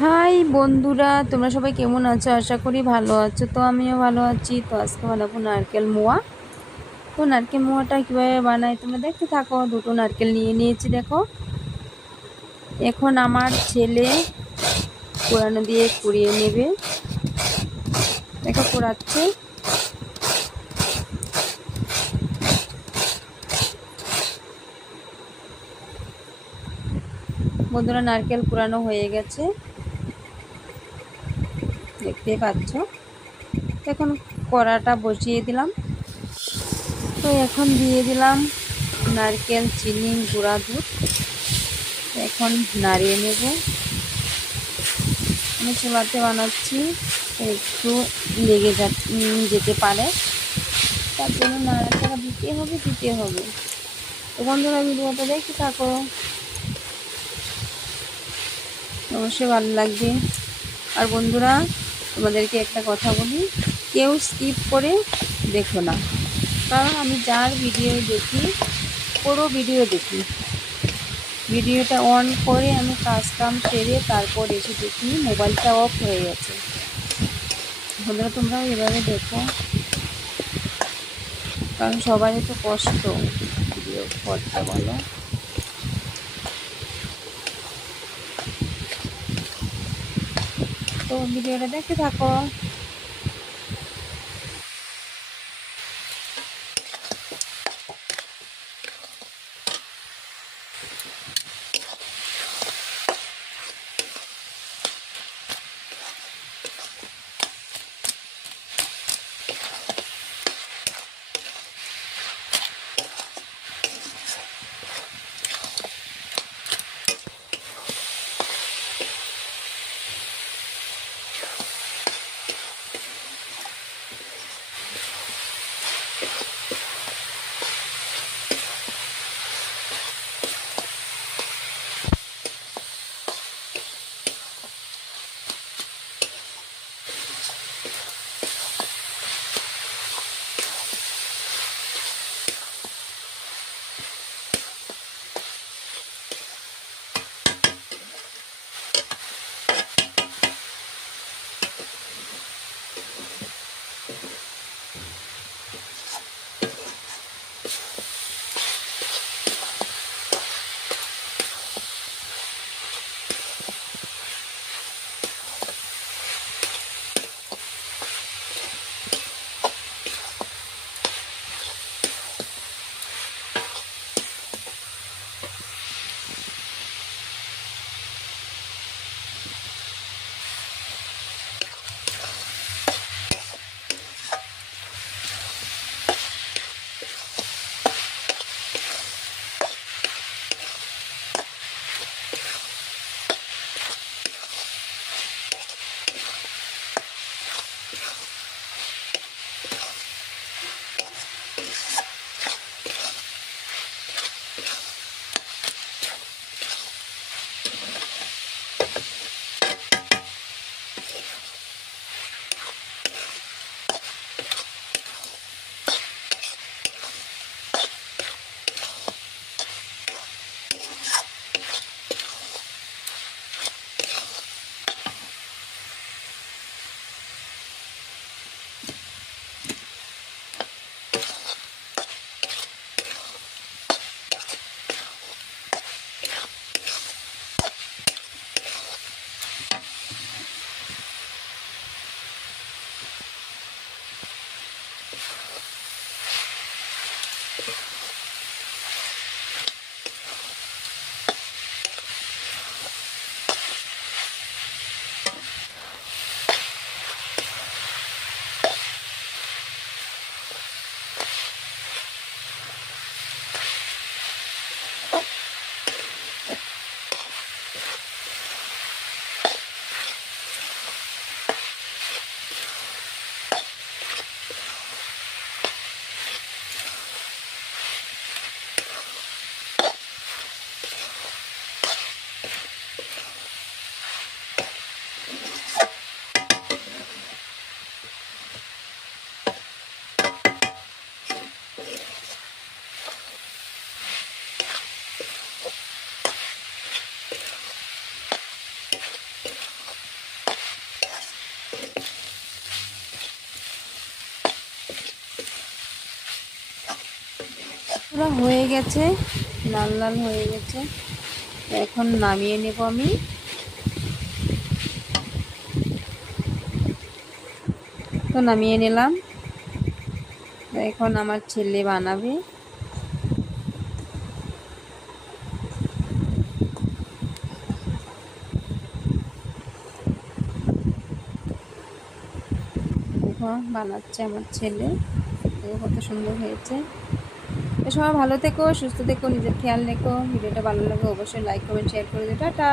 High বন্ধুরা, তোমরা সবাই কেমন আছো? আশা করি ভালো আছো। তো আমিও ভালো আছি। তো আজকে বানাবো নারকেল মোয়া। তো নারকেল মোয়াটা কীভাবে বানাই তোমরা দেখতে থাকো। দুটো নারকেল নিয়ে নিয়েছি দেখো। এখন আমার ছেলে কোরানো দিয়ে কুড়িয়ে নেবে। দেখো কোরাচ্ছে। বন্ধুরা, নারকেল কুড়ানো হয়ে গেছে, দেখতেই পাচ্ছ। এখন কড়াটা বসিয়ে দিলাম। তো এখন দিয়ে দিলাম নারকেল, চিনি, গুঁড়া দুধ। এখন নাড়িয়ে নেব। আমি চুলাতে বানাচ্ছি, একটু লেগে যেতে পারে, তার জন্য নাড়াচাড়া দিতে হবে। তো বন্ধুরা, ভিডিওটা দেখতে থাকো, অবশ্যই ভালো লাগবে। আর বন্ধুরা, তোমাদেরকে একটা কথা বলি, কেউ স্কিপ করে দেখো না, কারণ আমি যার ভিডিও দেখি পুরো ভিডিও দেখি। ভিডিওটা অন করে আমি কাম সেরে তারপর এসে দেখি মোবাইলটা অফ হয়ে গেছে। বন্ধুরা, তোমরাও এভাবে দেখো, কারণ সবারই তো কষ্ট ভিডিও করতে, বলো। তো ভিডিওটা দেখতে থাকো। বন্ধুরা হয়ে গেছে, লাল লাল হয়ে গেছে। এখন নামিয়ে নেব আমি। তো নামিয়ে নিলাম। এখন আমার ছেলে বানাবে। দেখো বানাচ্ছে আমার ছেলে, দেখো কত সুন্দর হয়েছে। তো সবাই ভালো থেকো, সুস্থ থেকো, নিজের খেয়াল রেখো। ভিডিওটা ভালো লাগে অবশ্যই লাইক কমেন্ট শেয়ার করে দিও। টাটা।